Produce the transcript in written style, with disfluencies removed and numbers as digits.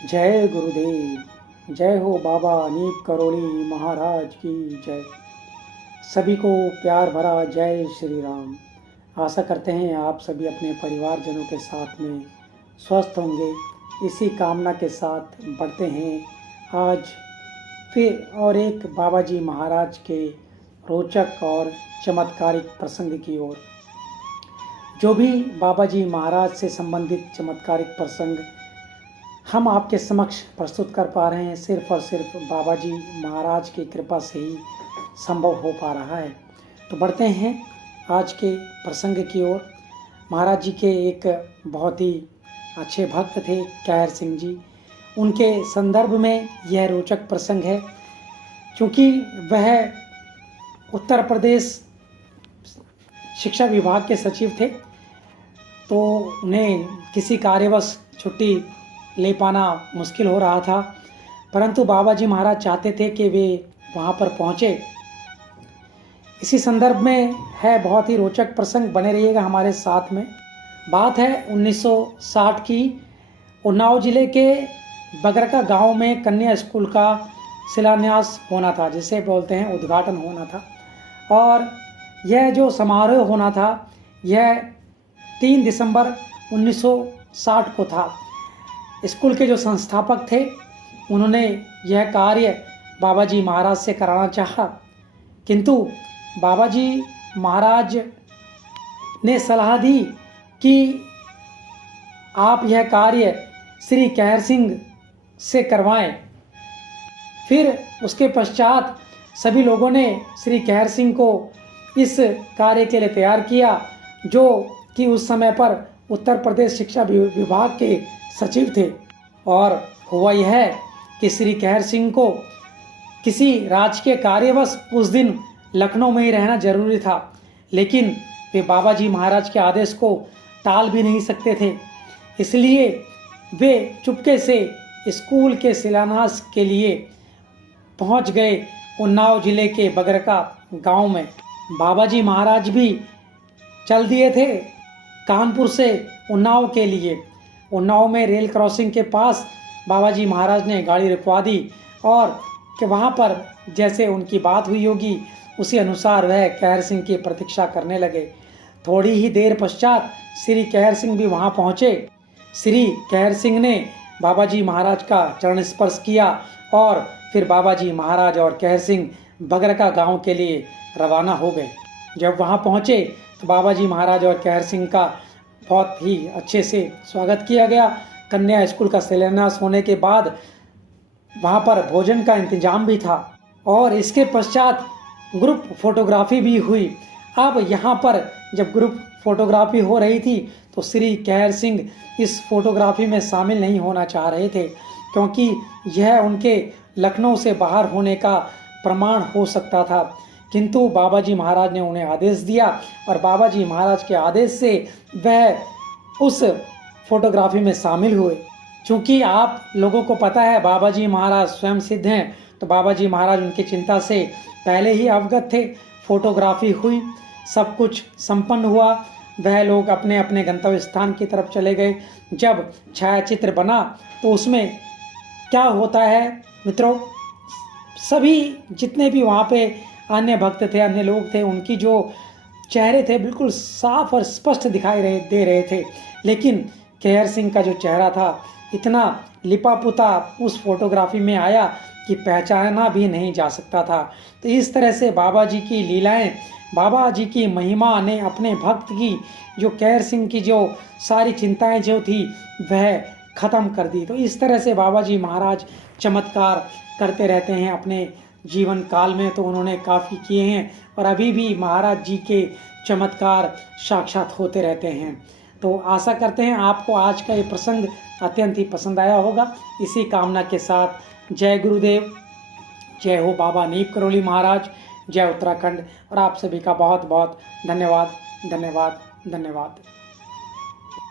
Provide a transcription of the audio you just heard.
जय गुरुदेव। जय हो बाबा नीप करोली महाराज की जय। सभी को प्यार भरा जय श्री राम। आशा करते हैं आप सभी अपने परिवारजनों के साथ में स्वस्थ होंगे। इसी कामना के साथ बढ़ते हैं आज फिर और एक बाबा जी महाराज के रोचक और चमत्कारिक प्रसंग की ओर। जो भी बाबा जी महाराज से संबंधित चमत्कारिक प्रसंग हम आपके समक्ष प्रस्तुत कर पा रहे हैं, सिर्फ और सिर्फ बाबा जी महाराज की कृपा से ही संभव हो पा रहा है। तो बढ़ते हैं आज के प्रसंग की ओर। महाराज जी के एक बहुत ही अच्छे भक्त थे कहर सिंह जी। उनके संदर्भ में यह रोचक प्रसंग है, क्योंकि वह उत्तर प्रदेश शिक्षा विभाग के सचिव थे। तो उन्हें किसी कार्यवश छुट्टी ले पाना मुश्किल हो रहा था, परंतु बाबा जी महाराज चाहते थे कि वे वहाँ पर पहुँचे। इसी संदर्भ में है बहुत ही रोचक प्रसंग, बने रहिएगा हमारे साथ में। बात है 1960 की। उन्नाव जिले के बगरका गांव में कन्या स्कूल का शिलान्यास होना था, जिसे बोलते हैं उद्घाटन होना था। और यह जो समारोह होना था यह 3 दिसंबर 1960 को था। स्कूल के जो संस्थापक थे उन्होंने यह कार्य बाबा जी महाराज से कराना चाहा, किंतु बाबा जी महाराज ने सलाह दी कि आप यह कार्य श्री कहर सिंह से करवाएं। फिर उसके पश्चात सभी लोगों ने श्री कहर सिंह को इस कार्य के लिए तैयार किया, जो कि उस समय पर उत्तर प्रदेश शिक्षा विभाग के सचिव थे। और हुआ यह कि श्री कहर सिंह को किसी राजकीय कार्यवश उस दिन लखनऊ में ही रहना जरूरी था, लेकिन वे बाबा जी महाराज के आदेश को टाल भी नहीं सकते थे। इसलिए वे चुपके से स्कूल के शिलान्यास के लिए पहुंच गए उन्नाव जिले के बगरका गांव में। बाबा जी महाराज भी चल दिए थे कानपुर से उन्नाव के लिए। उन्नाव में रेल क्रॉसिंग के पास बाबा जी महाराज ने गाड़ी रुकवा दी और कि वहाँ पर जैसे उनकी बात हुई होगी उसी अनुसार वह कहर सिंह की प्रतीक्षा करने लगे। थोड़ी ही देर पश्चात श्री कहर सिंह भी वहाँ पहुँचे। श्री कहर सिंह ने बाबा जी महाराज का चरण स्पर्श किया और फिर बाबा जी महाराज और कहर सिंह बगरका गांव के लिए रवाना हो गए। जब वहाँ पहुँचे तो बाबा जी महाराज और कहर सिंह का बहुत ही अच्छे से स्वागत किया गया। कन्या स्कूल का शिलान्यास होने के बाद वहाँ पर भोजन का इंतजाम भी था और इसके पश्चात ग्रुप फोटोग्राफी भी हुई। अब यहाँ पर जब ग्रुप फोटोग्राफी हो रही थी तो श्री कहर सिंह इस फोटोग्राफी में शामिल नहीं होना चाह रहे थे, क्योंकि यह उनके लखनऊ से बाहर होने का प्रमाण हो सकता था। किंतु बाबा जी महाराज ने उन्हें आदेश दिया और बाबा जी महाराज के आदेश से वह उस फोटोग्राफी में शामिल हुए। चूँकि आप लोगों को पता है बाबा जी महाराज स्वयं सिद्ध हैं, तो बाबा जी महाराज उनकी चिंता से पहले ही अवगत थे। फोटोग्राफी हुई, सब कुछ संपन्न हुआ, वह लोग अपने अपने गंतव्य स्थान की तरफ चले गए। जब छायाचित्र बना तो उसमें क्या होता है मित्रों, सभी जितने भी वहाँ पे अन्य भक्त थे, अन्य लोग थे, उनकी जो चेहरे थे बिल्कुल साफ और स्पष्ट दिखाई दे रहे थे, लेकिन कहर सिंह का जो चेहरा था इतना लिपा पुता उस फोटोग्राफी में आया कि पहचाना भी नहीं जा सकता था। तो इस तरह से बाबा जी की लीलाएं, बाबा जी की महिमा ने अपने भक्त की जो कहर सिंह की जो सारी चिंताएं जो थी वह ख़त्म कर दी। तो इस तरह से बाबा जी महाराज चमत्कार करते रहते हैं अपने जीवन काल में, तो उन्होंने काफ़ी किए हैं और अभी भी महाराज जी के चमत्कार साक्षात होते रहते हैं। तो आशा करते हैं आपको आज का ये प्रसंग अत्यंत ही पसंद आया होगा। इसी कामना के साथ जय गुरुदेव, जय हो बाबा नीप करोली महाराज, जय उत्तराखंड। और आप सभी का बहुत बहुत धन्यवाद धन्यवाद धन्यवाद।